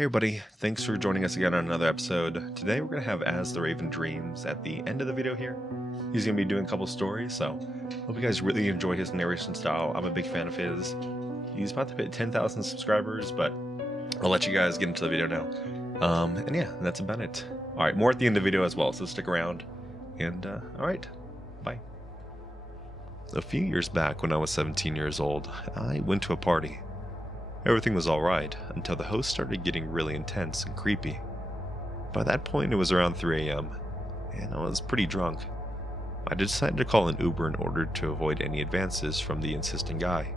Hey everybody, thanks for joining us again on another episode. Today we're going to have As the Raven Dreams at the end of the video here. He's going to be doing a couple stories, so hope you guys really enjoy his narration style. I'm a big fan of his. He's about to hit 10,000 subscribers, but I'll let you guys get into the video now. And yeah, that's about it. Alright, more at the end of the video as well, so stick around. And alright, bye. A few years back when I was 17 years old, I went to a party. Everything was alright, until the host started getting really intense and creepy. By that point it was around 3 AM, and I was pretty drunk. I decided to call an Uber in order to avoid any advances from the insistent guy.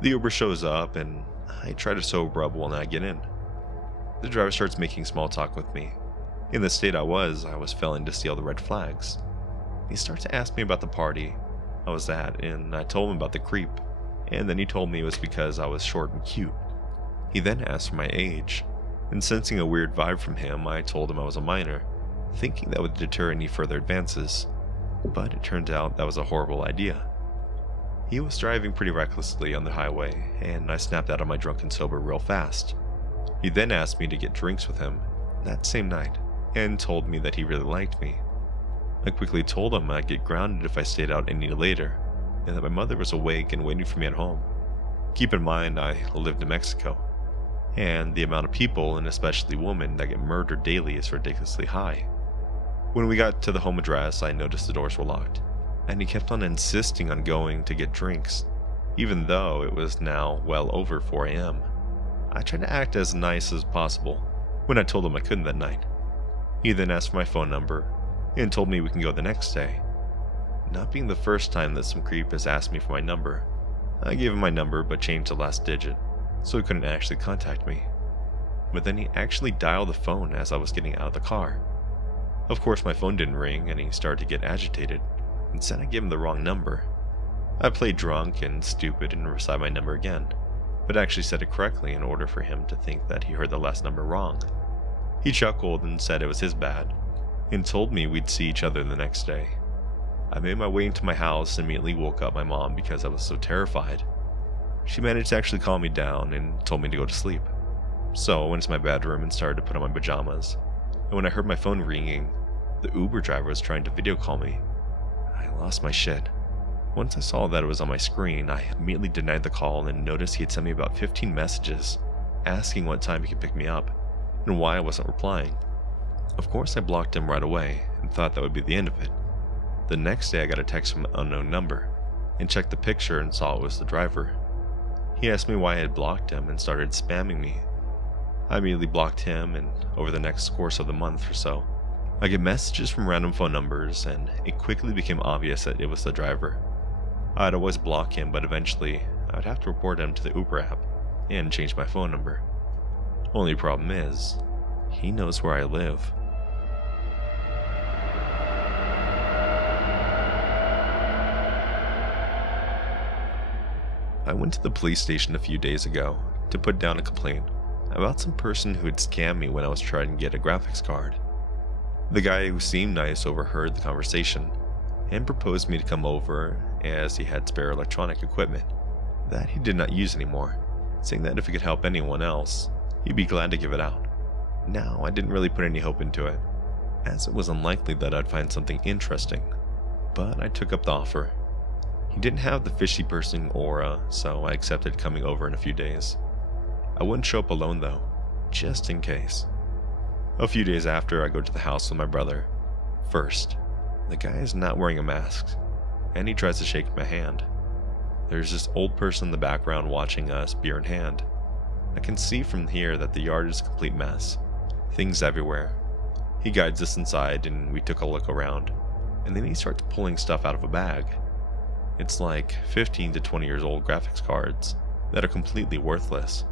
The Uber shows up, and I try to sober up when I get in. The driver starts making small talk with me. In the state I was failing to see all the red flags. He starts to ask me about the party I was at, and I told him about the creep. And then he told me it was because I was short and cute. He then asked for my age, and sensing a weird vibe from him, I told him I was a minor, thinking that would deter any further advances. But it turned out that was a horrible idea. He was driving pretty recklessly on the highway, and I snapped out of my drunken sober real fast. He then asked me to get drinks with him that same night, and told me that he really liked me. I quickly told him I'd get grounded if I stayed out any later, and that my mother was awake and waiting for me at home. Keep in mind, I lived in Mexico, and the amount of people, and especially women, that get murdered daily is ridiculously high. When we got to the home address, I noticed the doors were locked, and he kept on insisting on going to get drinks, even though it was now well over 4 AM. I tried to act as nice as possible when I told him I couldn't that night. He then asked for my phone number, and told me we can go the next day. Not being the first time that some creep has asked me for my number, I gave him my number but changed the last digit, so he couldn't actually contact me. But then he actually dialed the phone as I was getting out of the car. Of course my phone didn't ring, and he started to get agitated, and said I gave him the wrong number. I played drunk and stupid and recited my number again, but actually said it correctly in order for him to think that he heard the last number wrong. He chuckled and said it was his bad, and told me we'd see each other the next day. I made my way into my house and immediately woke up my mom because I was so terrified. She managed to actually calm me down and told me to go to sleep. So I went to my bedroom and started to put on my pajamas. And when I heard my phone ringing, the Uber driver was trying to video call me. I lost my shit. Once I saw that it was on my screen, I immediately denied the call and noticed he had sent me about 15 messages asking what time he could pick me up and why I wasn't replying. Of course I blocked him right away and thought that would be the end of it. The next day I got a text from an unknown number, and checked the picture and saw it was the driver. He asked me why I had blocked him and started spamming me. I immediately blocked him, and over the next course of the month or so, I get messages from random phone numbers, and it quickly became obvious that it was the driver. I'd always block him, but eventually I would have to report him to the Uber app and change my phone number. Only problem is, he knows where I live. I went to the police station a few days ago to put down a complaint about some person who had scammed me when I was trying to get a graphics card. The guy who seemed nice overheard the conversation and proposed me to come over as he had spare electronic equipment that he did not use anymore, saying that if it could help anyone else, he'd be glad to give it out. Now, I didn't really put any hope into it, as it was unlikely that I'd find something interesting, but I took up the offer. He didn't have the fishy person aura, so I accepted coming over in a few days. I wouldn't show up alone though, just in case. A few days after, I go to the house with my brother. First, the guy is not wearing a mask, and he tries to shake my hand. There's this old person in the background watching us, beer in hand. I can see from here that the yard is a complete mess, things everywhere. He guides us inside, and we took a look around, and then he starts pulling stuff out of a bag. It's like 15 to 20 years old graphics cards that are completely worthless.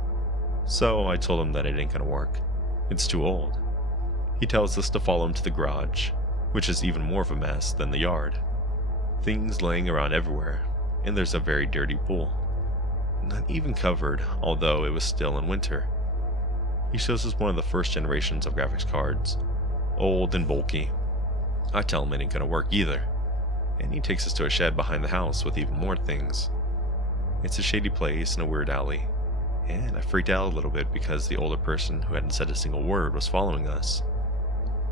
So I told him that it ain't gonna work. It's too old. He tells us to follow him to the garage, which is even more of a mess than the yard. Things laying around everywhere, and there's a very dirty pool. Not even covered, although it was still in winter. He shows us one of the first generations of graphics cards, old and bulky. I tell him it ain't gonna work either, and he takes us to a shed behind the house with even more things. It's a shady place in a weird alley, and I freaked out a little bit because the older person who hadn't said a single word was following us.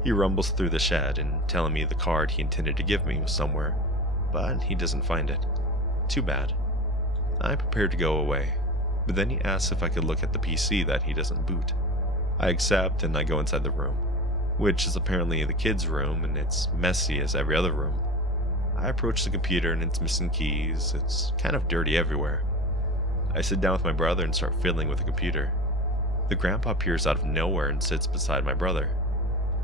He rumbles through the shed and telling me the card he intended to give me was somewhere, but he doesn't find it. Too bad. I prepared to go away, but then he asks if I could look at the PC that he doesn't boot. I accept and I go inside the room, which is apparently the kids' room and it's messy as every other room. I approach the computer and it's missing keys, it's kind of dirty everywhere. I sit down with my brother and start fiddling with the computer. The grandpa appears out of nowhere and sits beside my brother,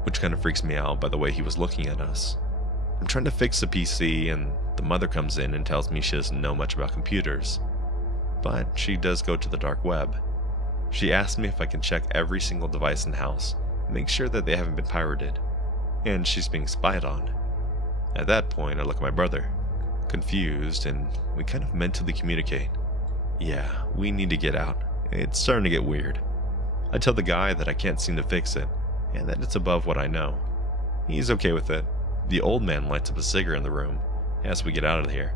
which kind of freaks me out by the way he was looking at us. I'm trying to fix the PC and the mother comes in and tells me she doesn't know much about computers, but she does go to the dark web. She asks me if I can check every single device in the house, make sure that they haven't been pirated, and she's being spied on. At that point, I look at my brother, confused, and we kind of mentally communicate. Yeah, we need to get out. It's starting to get weird. I tell the guy that I can't seem to fix it, and that it's above what I know. He's okay with it. The old man lights up a cigarette in the room as we get out of here.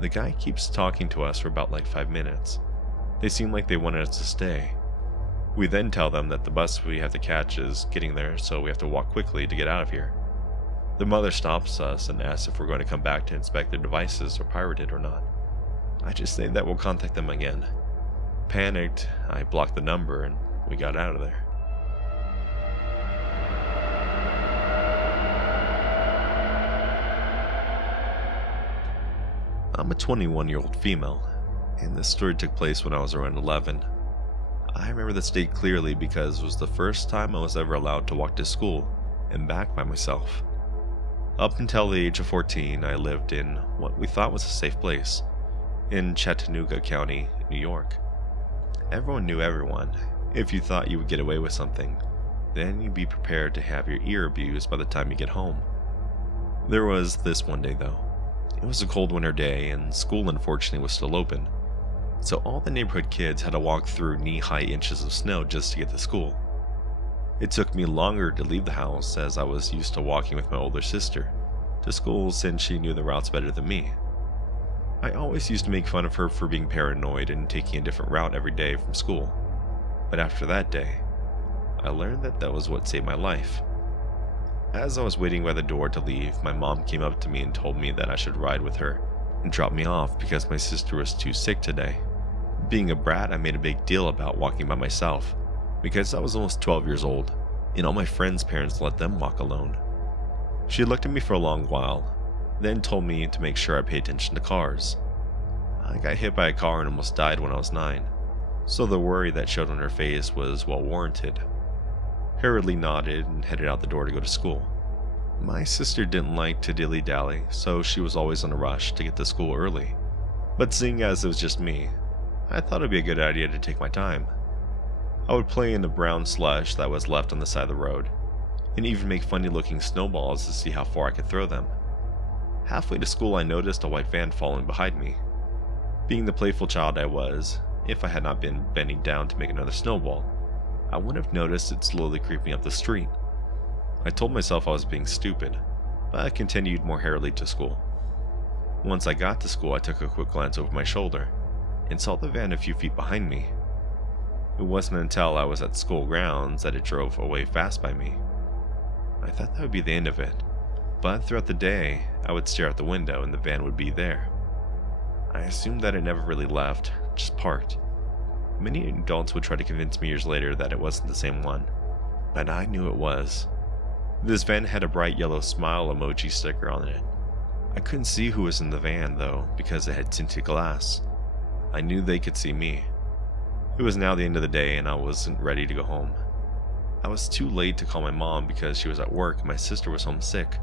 The guy keeps talking to us for about 5 minutes. They seem like they wanted us to stay. We then tell them that the bus we have to catch is getting there, so we have to walk quickly to get out of here. The mother stops us and asks if we're going to come back to inspect the devices are pirated or not. I just say that we'll contact them again. Panicked, I blocked the number and we got out of there. I'm a 21-year-old female, and this story took place when I was around 11. I remember this date clearly because it was the first time I was ever allowed to walk to school and back by myself. Up until the age of 14, I lived in what we thought was a safe place, in Chattanooga County, New York. Everyone knew everyone. If you thought you would get away with something, then you'd be prepared to have your ear abused by the time you get home. There was this one day though. It was a cold winter day and school unfortunately was still open, so all the neighborhood kids had to walk through knee-high inches of snow just to get to school. It took me longer to leave the house as I was used to walking with my older sister to school since she knew the routes better than me. I always used to make fun of her for being paranoid and taking a different route every day from school, but after that day, I learned that that was what saved my life. As I was waiting by the door to leave, my mom came up to me and told me that I should ride with her and drop me off because my sister was too sick today. Being a brat, I made a big deal about walking by myself because I was almost 12 years old and all my friends' parents let them walk alone. She looked at me for a long while, then told me to make sure I pay attention to cars. I got hit by a car and almost died when I was 9, so the worry that showed on her face was well warranted. Hurriedly nodded and headed out the door to go to school. My sister didn't like to dilly-dally, so she was always in a rush to get to school early. But seeing as it was just me, I thought it'd be a good idea to take my time. I would play in the brown slush that was left on the side of the road, and even make funny-looking snowballs to see how far I could throw them. Halfway to school I noticed a white van following behind me. Being the playful child I was, if I had not been bending down to make another snowball, I wouldn't have noticed it slowly creeping up the street. I told myself I was being stupid, but I continued more hurriedly to school. Once I got to school, I took a quick glance over my shoulder and saw the van a few feet behind me. It wasn't until I was at school grounds that it drove away fast by me. I thought that would be the end of it, but throughout the day, I would stare out the window and the van would be there. I assumed that it never really left, just parked. Many adults would try to convince me years later that it wasn't the same one, but I knew it was. This van had a bright yellow smile emoji sticker on it. I couldn't see who was in the van though because it had tinted glass. I knew they could see me. It was now the end of the day and I wasn't ready to go home. I was too late to call my mom because she was at work and my sister was home sick.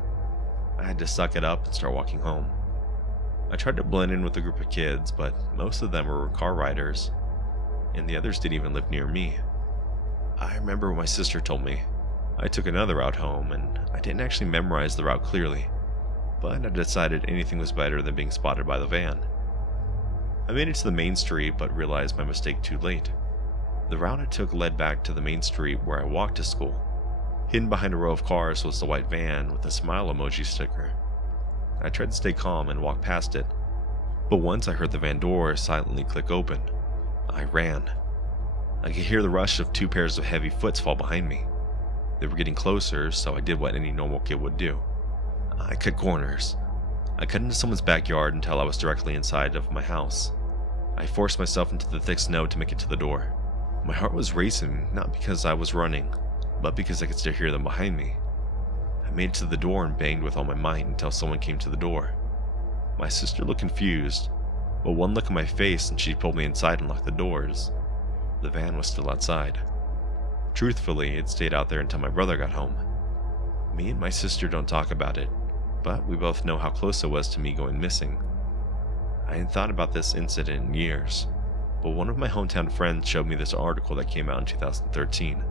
I had to suck it up and start walking home. I tried to blend in with a group of kids, but most of them were car riders, and the others didn't even live near me. I remember what my sister told me. I took another route home, and I didn't actually memorize the route clearly, but I decided anything was better than being spotted by the van. I made it to the main street, but realized my mistake too late. The route I took led back to the main street where I walked to school. Hidden behind a row of cars was the white van with a smile emoji sticker. I tried to stay calm and walk past it, but once I heard the van door silently click open, I ran. I could hear the rush of 2 pairs of heavy foots fall behind me. They were getting closer, so I did what any normal kid would do. I cut corners. I cut into someone's backyard until I was directly inside of my house. I forced myself into the thick snow to make it to the door. My heart was racing, not because I was running, but because I could still hear them behind me. I made it to the door and banged with all my might until someone came to the door. My sister looked confused, but one look at my face and she pulled me inside and locked the doors. The van was still outside. Truthfully, it stayed out there until my brother got home. Me and my sister don't talk about it, but we both know how close it was to me going missing. I hadn't thought about this incident in years, but one of my hometown friends showed me this article that came out in 2013.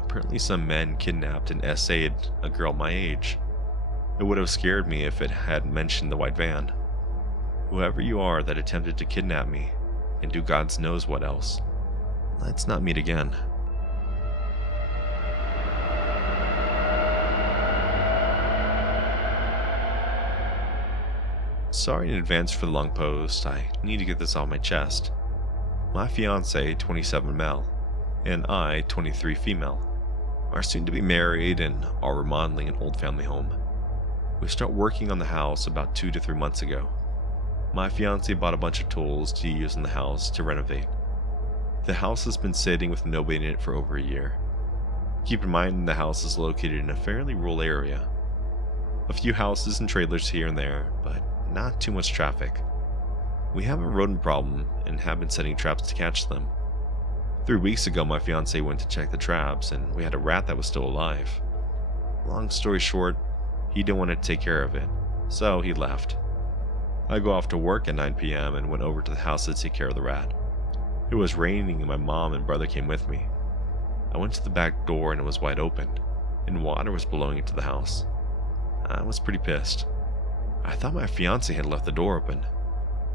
Apparently some men kidnapped and essayed a girl my age. It would have scared me if it had mentioned the white van. Whoever you are that attempted to kidnap me, and do God knows what else, let's not meet again. Sorry in advance for the long post, I need to get this off my chest. My fiance, 27 male, and I, 23 female, are soon to be married and are remodeling an old family home. We start working on the house about 2 to 3 months ago. My fiance bought a bunch of tools to use in the house to renovate. The house has been sitting with nobody in it for over a year. Keep in mind the house is located in a fairly rural area. A few houses and trailers here and there, but not too much traffic. We have a rodent problem and have been setting traps to catch them. 3 weeks ago my fiance went to check the traps and we had a rat that was still alive. Long story short, he didn't want to take care of it, so he left. I go off to work at 9 p.m. and went over to the house to take care of the rat. It was raining and my mom and brother came with me. I went to the back door and it was wide open, and water was blowing into the house. I was pretty pissed. I thought my fiance had left the door open.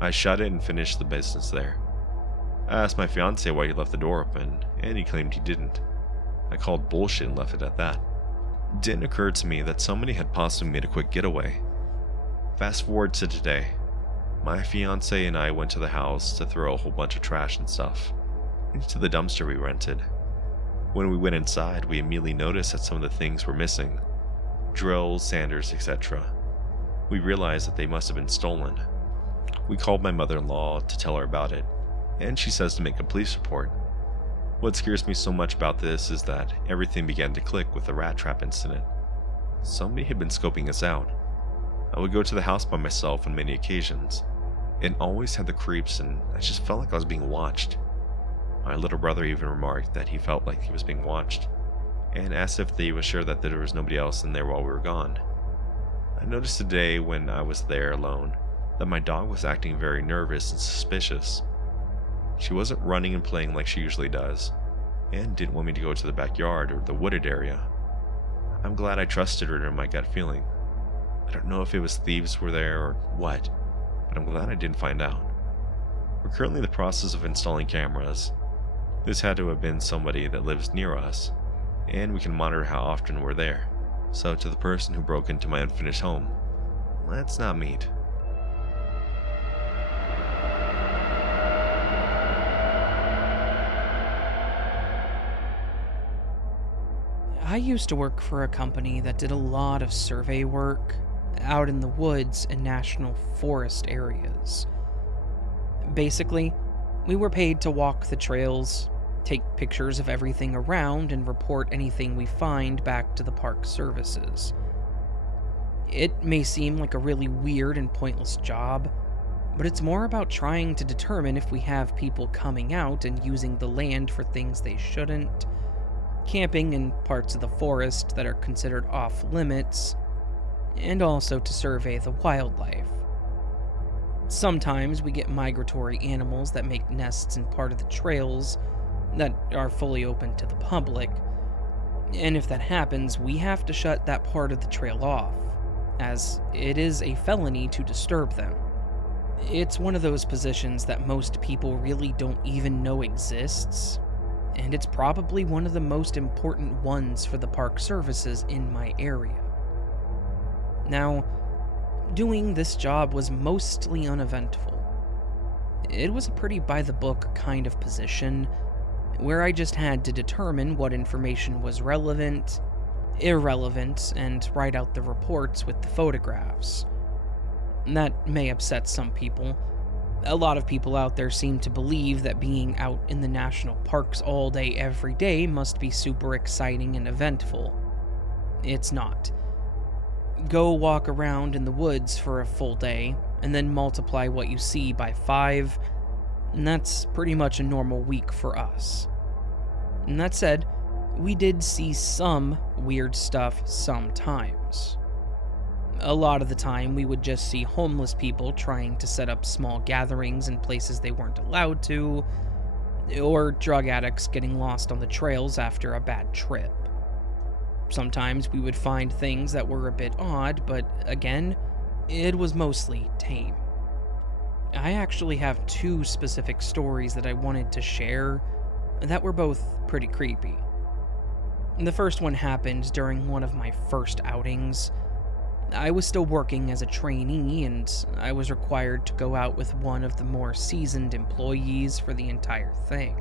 I shut it and finished the business there. I asked my fiance why he left the door open, and he claimed he didn't. I called bullshit and left it at that. It didn't occur to me that somebody had possibly made a quick getaway. Fast forward to today. My fiance and I went to the house to throw a whole bunch of trash and stuff into the dumpster we rented. When we went inside, we immediately noticed that some of the things were missing. Drills, sanders, etc. We realized that they must have been stolen. We called my mother-in-law to tell her about it, and she says to make a police report. What scares me so much about this is that everything began to click with the rat trap incident. Somebody had been scoping us out. I would go to the house by myself on many occasions, and always had the creeps, and I just felt like I was being watched. My little brother even remarked that he felt like he was being watched, and asked if he was sure that there was nobody else in there while we were gone. I noticed today when I was there alone that my dog was acting very nervous and suspicious. She wasn't running and playing like she usually does, and didn't want me to go to the backyard or the wooded area. I'm glad I trusted her in my gut feeling. I don't know if it was thieves were there or what, but I'm glad I didn't find out. We're currently in the process of installing cameras. This had to have been somebody that lives near us, and we can monitor how often we're there. So to the person who broke into my unfinished home, let's not meet. I used to work for a company that did a lot of survey work out in the woods and national forest areas. Basically, we were paid to walk the trails, take pictures of everything around, and report anything we find back to the park services. It may seem like a really weird and pointless job, but it's more about trying to determine if we have people coming out and using the land for things they shouldn't, camping in parts of the forest that are considered off limits, and also to survey the wildlife. Sometimes we get migratory animals that make nests in part of the trails that are fully open to the public, and if that happens, we have to shut that part of the trail off, as it is a felony to disturb them. It's one of those positions that most people really don't even know exists, and it's probably one of the most important ones for the park services in my area. Now, doing this job was mostly uneventful. It was a pretty by-the-book kind of position, where I just had to determine what information was relevant, irrelevant, and write out the reports with the photographs. That may upset some people. A lot of people out there seem to believe that being out in the national parks all day every day must be super exciting and eventful. It's not. Go walk around in the woods for a full day, and then multiply what you see by 5, and that's pretty much a normal week for us. And that said, we did see some weird stuff sometimes. A lot of the time, we would just see homeless people trying to set up small gatherings in places they weren't allowed to, or drug addicts getting lost on the trails after a bad trip. Sometimes we would find things that were a bit odd, but again, it was mostly tame. I actually have 2 specific stories that I wanted to share that were both pretty creepy. The first one happened during one of my first outings. I was still working as a trainee, and I was required to go out with one of the more seasoned employees for the entire thing.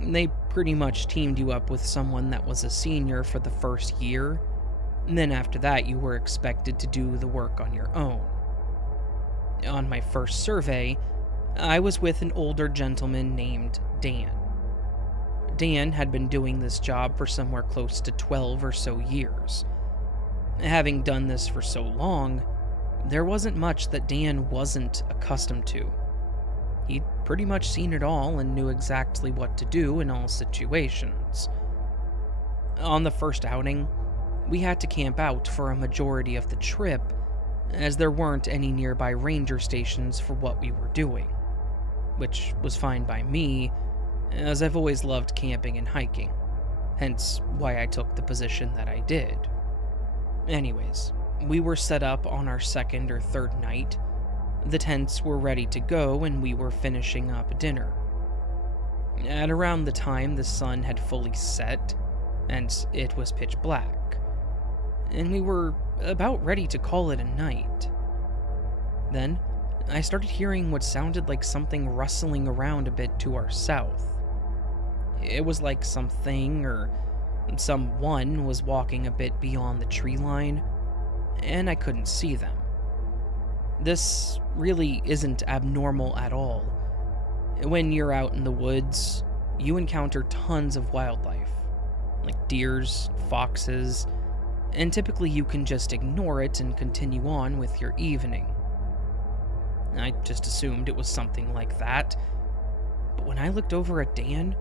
They pretty much teamed you up with someone that was a senior for the first year, and then after that you were expected to do the work on your own. On my first survey, I was with an older gentleman named Dan. Dan had been doing this job for somewhere close to 12 or so years. Having done this for so long, there wasn't much that Dan wasn't accustomed to. He'd pretty much seen it all and knew exactly what to do in all situations. On the first outing, we had to camp out for a majority of the trip, as there weren't any nearby ranger stations for what we were doing, which was fine by me, as I've always loved camping and hiking, hence why I took the position that I did. Anyways, we were set up on our second or third night. The tents were ready to go and we were finishing up dinner. At around the time the sun had fully set, and it was pitch black, and we were about ready to call it a night. Then, I started hearing what sounded like something rustling around a bit to our south. It was like something or someone was walking a bit beyond the tree line, and I couldn't see them. This really isn't abnormal at all. When you're out in the woods, you encounter tons of wildlife, like deers, foxes, and typically you can just ignore it and continue on with your evening. I just assumed it was something like that, but when I looked over at Dan,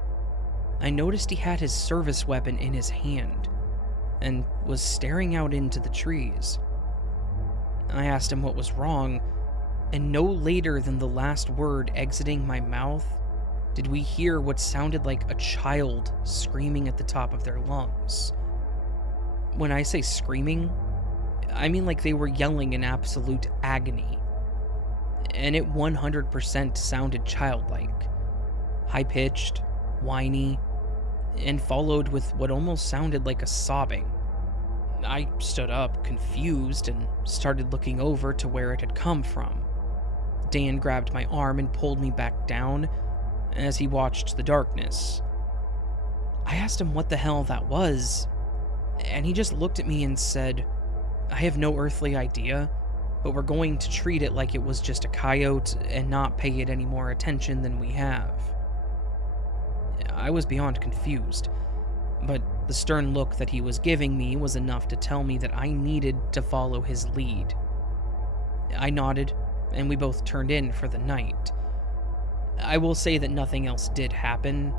I noticed he had his service weapon in his hand and was staring out into the trees. I asked him what was wrong, and no later than the last word exiting my mouth did we hear what sounded like a child screaming at the top of their lungs. When I say screaming, I mean like they were yelling in absolute agony. And it 100% sounded childlike, high-pitched, whiny, and followed with what almost sounded like a sobbing. I stood up, confused, and started looking over to where it had come from. Dan grabbed my arm and pulled me back down as he watched the darkness. I asked him what the hell that was, and he just looked at me and said, "I have no earthly idea, but we're going to treat it like it was just a coyote and not pay it any more attention than we have." I was beyond confused, but the stern look that he was giving me was enough to tell me that I needed to follow his lead. I nodded, and we both turned in for the night. I will say that nothing else did happen.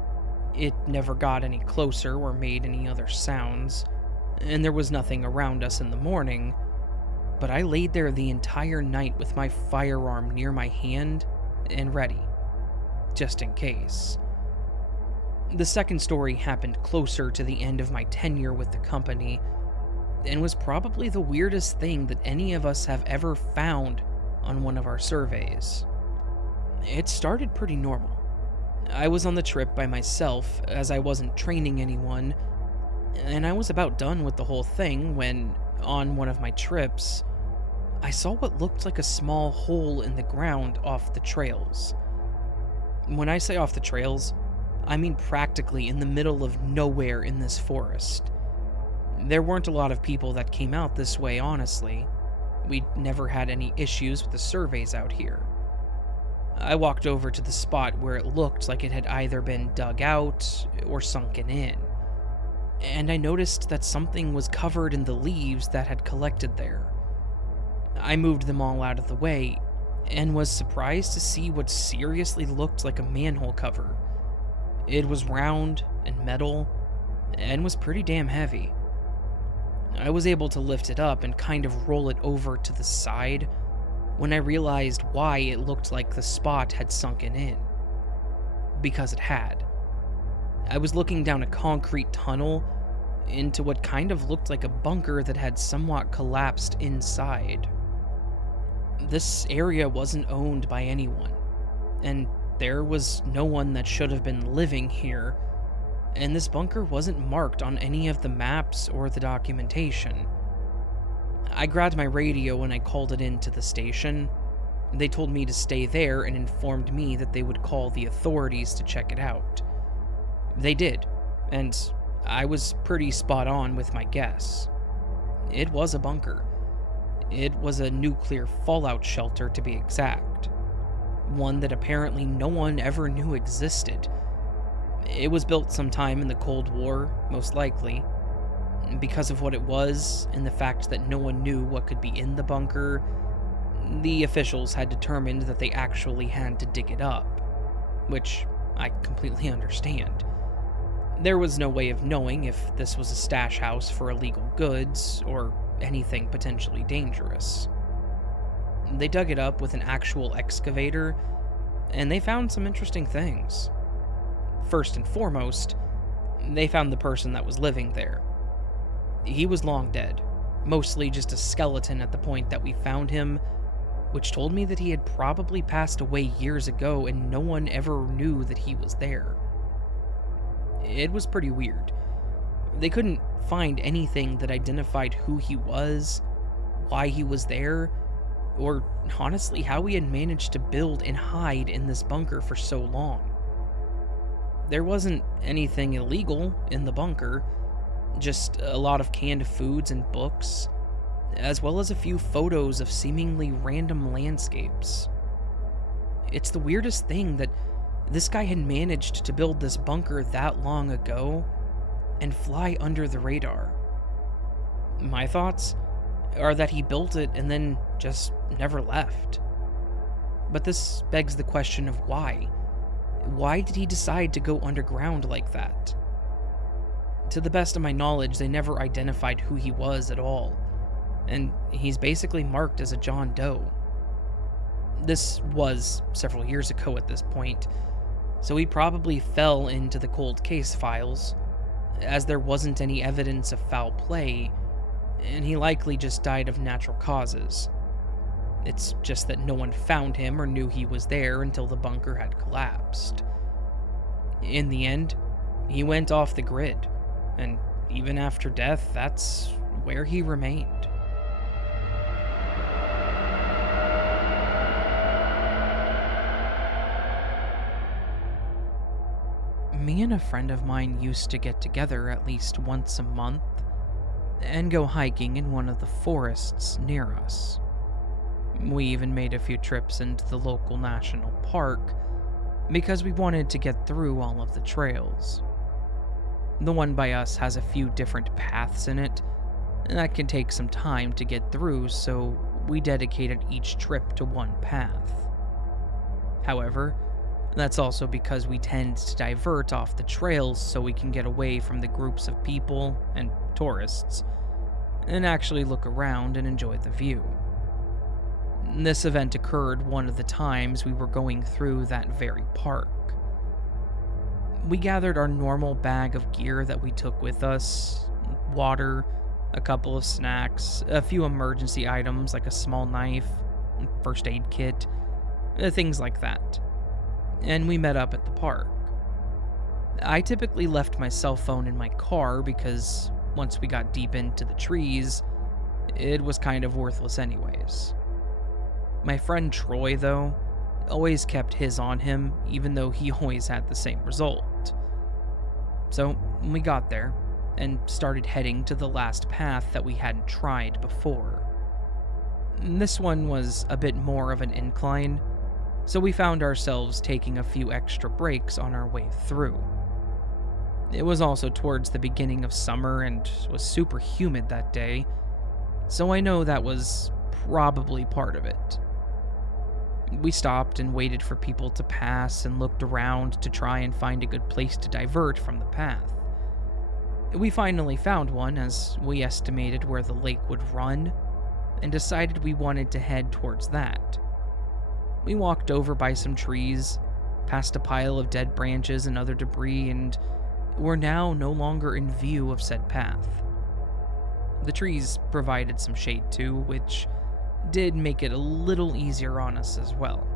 It never got any closer or made any other sounds, and there was nothing around us in the morning, but I laid there the entire night with my firearm near my hand and ready, just in case. The second story happened closer to the end of my tenure with the company, and was probably the weirdest thing that any of us have ever found on one of our surveys. It started pretty normal. I was on the trip by myself, as I wasn't training anyone, and I was about done with the whole thing when, on one of my trips, I saw what looked like a small hole in the ground off the trails. When I say off the trails, I mean practically in the middle of nowhere in this forest. There weren't a lot of people that came out this way, honestly. We'd never had any issues with the surveys out here. I walked over to the spot where it looked like it had either been dug out or sunken in, and I noticed that something was covered in the leaves that had collected there. I moved them all out of the way, and was surprised to see what seriously looked like a manhole cover. It was round and metal, and was pretty damn heavy. I was able to lift it up and kind of roll it over to the side when I realized why it looked like the spot had sunken in. Because it had. I was looking down a concrete tunnel into what kind of looked like a bunker that had somewhat collapsed inside. This area wasn't owned by anyone, and there was no one that should have been living here, and this bunker wasn't marked on any of the maps or the documentation. I grabbed my radio and I called it into the station. They told me to stay there and informed me that they would call the authorities to check it out. They did, and I was pretty spot on with my guess. It was a bunker. It was a nuclear fallout shelter, to be exact. One that apparently no one ever knew existed. It was built sometime in the Cold War, most likely. Because of what it was, and the fact that no one knew what could be in the bunker, the officials had determined that they actually had to dig it up, which I completely understand. There was no way of knowing if this was a stash house for illegal goods, or anything potentially dangerous. They dug it up with an actual excavator, and they found some interesting things. First and foremost, they found the person that was living there. He was long dead, mostly just a skeleton at the point that we found him, which told me that he had probably passed away years ago and no one ever knew that he was there. It was pretty weird. They couldn't find anything that identified who he was, why he was there, or honestly how he had managed to build and hide in this bunker for so long. There wasn't anything illegal in the bunker, just a lot of canned foods and books, as well as a few photos of seemingly random landscapes. It's the weirdest thing that this guy had managed to build this bunker that long ago and fly under the radar. My thoughts are that he built it and then just never left. But this begs the question of why. Why did he decide to go underground like that? To the best of my knowledge, they never identified who he was at all, and he's basically marked as a John Doe. This was several years ago at this point, so he probably fell into the cold case files, as there wasn't any evidence of foul play, and he likely just died of natural causes. It's just that no one found him or knew he was there until the bunker had collapsed. In the end, he went off the grid, and even after death, that's where he remained. Me and a friend of mine used to get together at least once a month and go hiking in one of the forests near us. We even made a few trips into the local national park because we wanted to get through all of the trails. The one by us has a few different paths in it, and that can take some time to get through, so we dedicated each trip to one path. However, that's also because we tend to divert off the trails so we can get away from the groups of people and tourists, and actually look around and enjoy the view. This event occurred one of the times we were going through that very park. We gathered our normal bag of gear that we took with us: water, a couple of snacks, a few emergency items like a small knife, first aid kit, things like that. And we met up at the park. I typically left my cell phone in my car because once we got deep into the trees, it was kind of worthless anyways. My friend Troy, though, always kept his on him, even though he always had the same result. So we got there and started heading to the last path that we hadn't tried before. This one was a bit more of an incline, so we found ourselves taking a few extra breaks on our way through. It was also towards the beginning of summer and was super humid that day, so I know that was probably part of it. We stopped and waited for people to pass and looked around to try and find a good place to divert from the path. We finally found one as we estimated where the lake would run and decided we wanted to head towards that. We walked over by some trees, past a pile of dead branches and other debris, and were now no longer in view of said path. The trees provided some shade too, which did make it a little easier on us as well.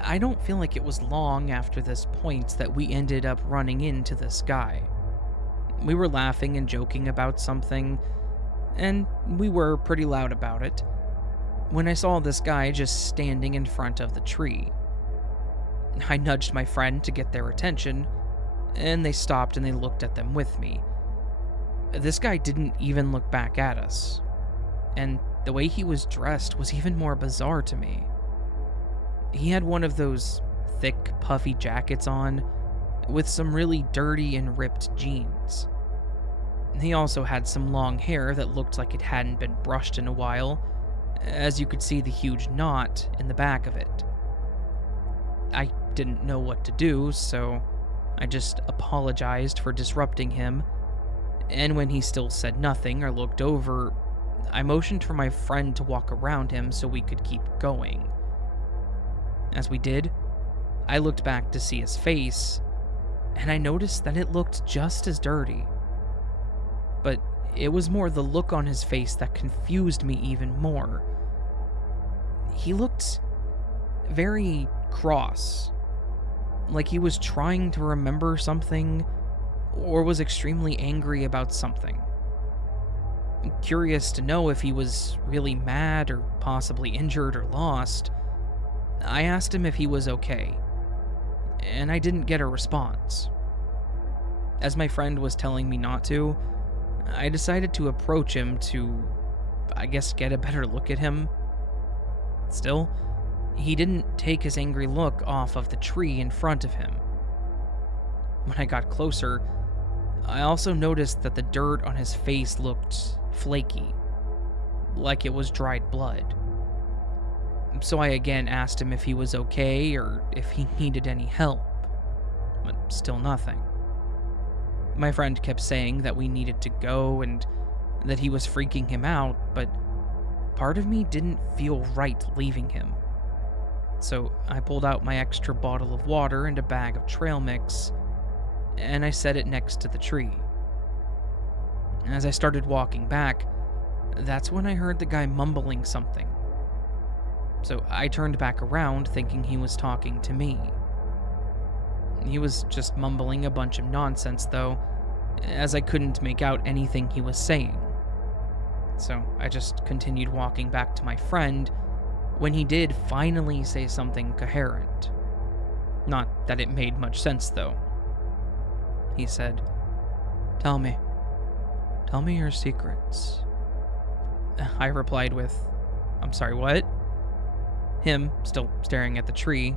I don't feel like it was long after this point that we ended up running into this guy. We were laughing and joking about something, and we were pretty loud about it, when I saw this guy just standing in front of the tree. I nudged my friend to get their attention, and they stopped and they looked at them with me. This guy didn't even look back at us, and the way he was dressed was even more bizarre to me. He had one of those thick, puffy jackets on, with some really dirty and ripped jeans. He also had some long hair that looked like it hadn't been brushed in a while, as you could see the huge knot in the back of it. I didn't know what to do, so I just apologized for disrupting him, and when he still said nothing or looked over, I motioned for my friend to walk around him so we could keep going. As we did, I looked back to see his face, and I noticed that it looked just as dirty. But it was more the look on his face that confused me even more. He looked very cross, like he was trying to remember something or was extremely angry about something. I'm curious to know if he was really mad or possibly injured or lost. I asked him if he was okay, and I didn't get a response. As my friend was telling me not to, I decided to approach him to, I guess, get a better look at him. Still, he didn't take his angry look off of the tree in front of him. When I got closer, I also noticed that the dirt on his face looked flaky, like it was dried blood. So I again asked him if he was okay or if he needed any help, but still nothing. My friend kept saying that we needed to go and that he was freaking him out, but part of me didn't feel right leaving him. So I pulled out my extra bottle of water and a bag of trail mix, and I set it next to the tree. As I started walking back, that's when I heard the guy mumbling something. So I turned back around thinking he was talking to me. He was just mumbling a bunch of nonsense though, as I couldn't make out anything he was saying. So I just continued walking back to my friend when he did finally say something coherent. Not that it made much sense though. He said, Tell me your secrets." I replied with, "I'm sorry, what?" Him, still staring at the tree,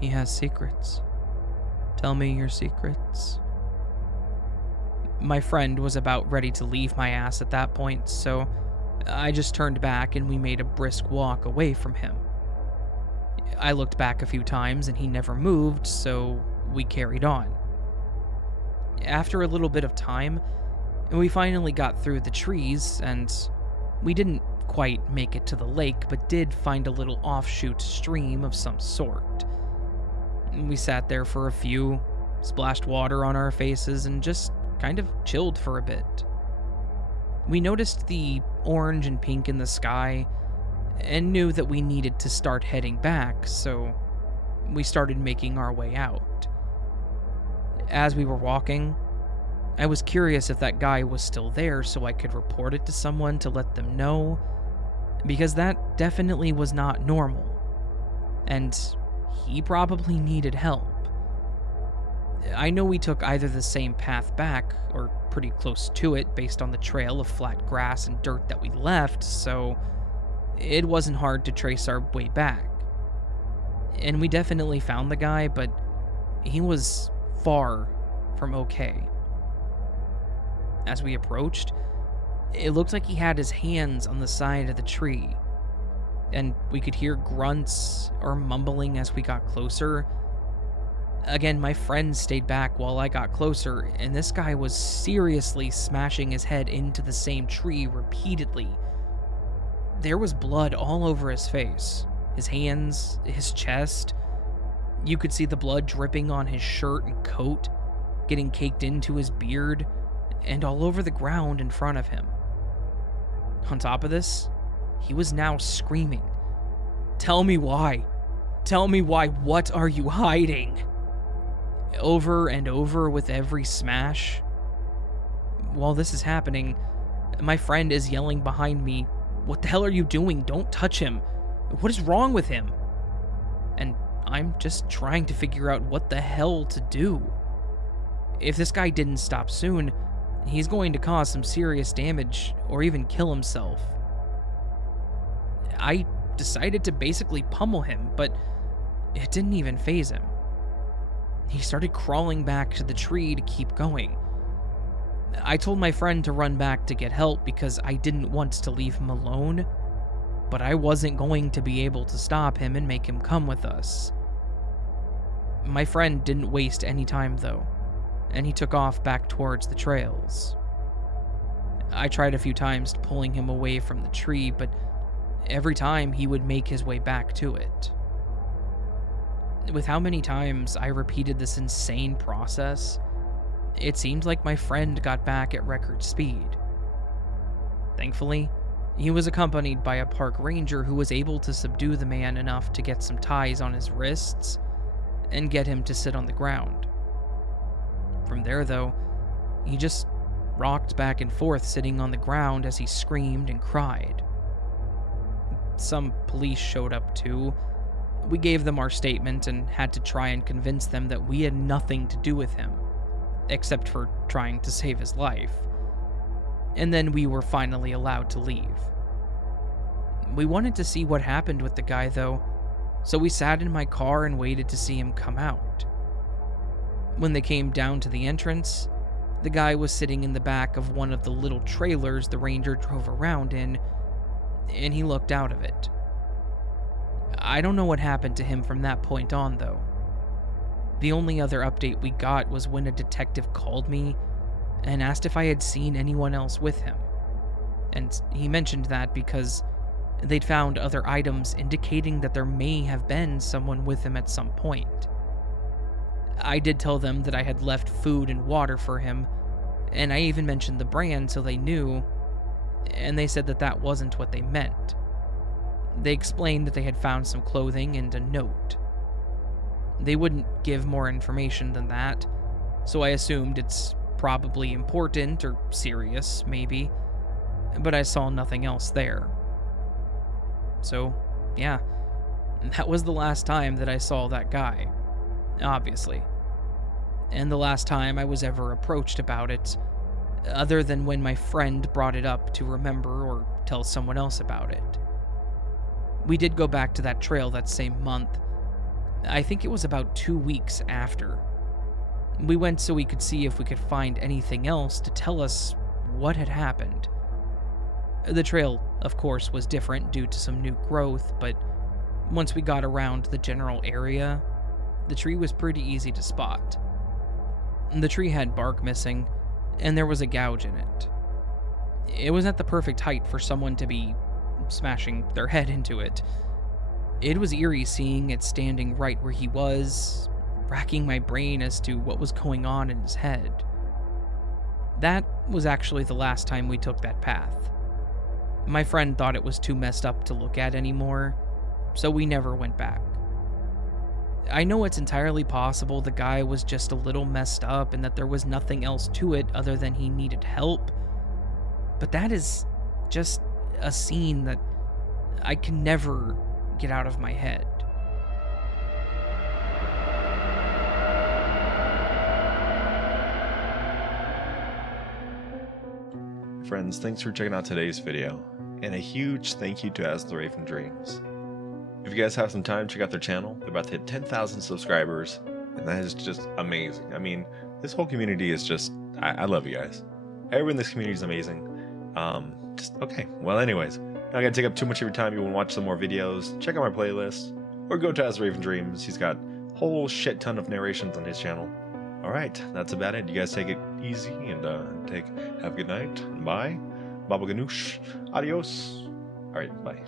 "He has secrets. Tell me your secrets." My friend was about ready to leave my ass at that point, so I just turned back and we made a brisk walk away from him. I looked back a few times and he never moved, so we carried on. After a little bit of time, we finally got through the trees, and we didn't quite make it to the lake, but did find a little offshoot stream of some sort. We sat there for a few, splashed water on our faces, and just kind of chilled for a bit. We noticed the orange and pink in the sky, and knew that we needed to start heading back, so we started making our way out. As we were walking, I was curious if that guy was still there so I could report it to someone to let them know, because that definitely was not normal, and he probably needed help. I know we took either the same path back or pretty close to it based on the trail of flat grass and dirt that we left, so it wasn't hard to trace our way back. And we definitely found the guy, but he was far from okay. As we approached, it looked like he had his hands on the side of the tree, and we could hear grunts or mumbling as we got closer. Again, my friend stayed back while I got closer, and this guy was seriously smashing his head into the same tree repeatedly. There was blood all over his face, his hands, his chest. You could see the blood dripping on his shirt and coat, getting caked into his beard, and all over the ground in front of him. On top of this, he was now screaming, "Tell me why. Tell me why. What are you hiding?" Over and over with every smash. While this is happening, my friend is yelling behind me, "What the hell are you doing? Don't touch him. What is wrong with him?" And I'm just trying to figure out what the hell to do. If this guy didn't stop soon, he's going to cause some serious damage or even kill himself. I decided to basically pummel him, but it didn't even faze him. He started crawling back to the tree to keep going. I told my friend to run back to get help because I didn't want to leave him alone, but I wasn't going to be able to stop him and make him come with us. My friend didn't waste any time though, and he took off back towards the trails. I tried a few times pulling him away from the tree, but every time he would make his way back to it. With how many times I repeated this insane process, it seemed like my friend got back at record speed. Thankfully, he was accompanied by a park ranger who was able to subdue the man enough to get some ties on his wrists and get him to sit on the ground. From there, though, he just rocked back and forth sitting on the ground as he screamed and cried. Some police showed up too. We gave them our statement and had to try and convince them that we had nothing to do with him, except for trying to save his life. And then we were finally allowed to leave. We wanted to see what happened with the guy though, so we sat in my car and waited to see him come out. When they came down to the entrance, the guy was sitting in the back of one of the little trailers the ranger drove around in, and he looked out of it. I don't know what happened to him from that point on, though. The only other update we got was when a detective called me and asked if I had seen anyone else with him. And he mentioned that because they'd found other items indicating that there may have been someone with him at some point. I did tell them that I had left food and water for him, and I even mentioned the brand so they knew, and they said that that wasn't what they meant. They explained that they had found some clothing and a note. They wouldn't give more information than that, so I assumed it's probably important or serious, maybe, but I saw nothing else there. So, yeah, that was the last time that I saw that guy, obviously. And the last time I was ever approached about it, other than when my friend brought it up to remember or tell someone else about it. We did go back to that trail that same month. I think it was about 2 weeks after. We went so we could see if we could find anything else to tell us what had happened. The trail, of course, was different due to some new growth, but once we got around the general area, the tree was pretty easy to spot. The tree had bark missing, and there was a gouge in it. It was at the perfect height for someone to be smashing their head into it. It was eerie seeing it standing right where he was, racking my brain as to what was going on in his head. That was actually the last time we took that path. My friend thought it was too messed up to look at anymore, so we never went back. I know it's entirely possible the guy was just a little messed up and that there was nothing else to it other than he needed help, but that is just a scene that I can never get out of my head. friends, thanks for checking out today's video, and a huge thank you to As the Raven Dreams. If you guys have some time, check out their channel. They're about to hit 10,000 subscribers, and that is just amazing. I mean, this whole community is just, I love you guys. Everyone in this community is amazing. Okay, well anyways, not gonna take up too much of your time. You want to watch some more videos, check out my playlist, or go to As the Raven Dreams. He's got a whole shit ton of narrations on his channel. Alright, that's about it. You guys take it easy and have a good night. Bye. Baba Ganoush. Adios. Alright, bye.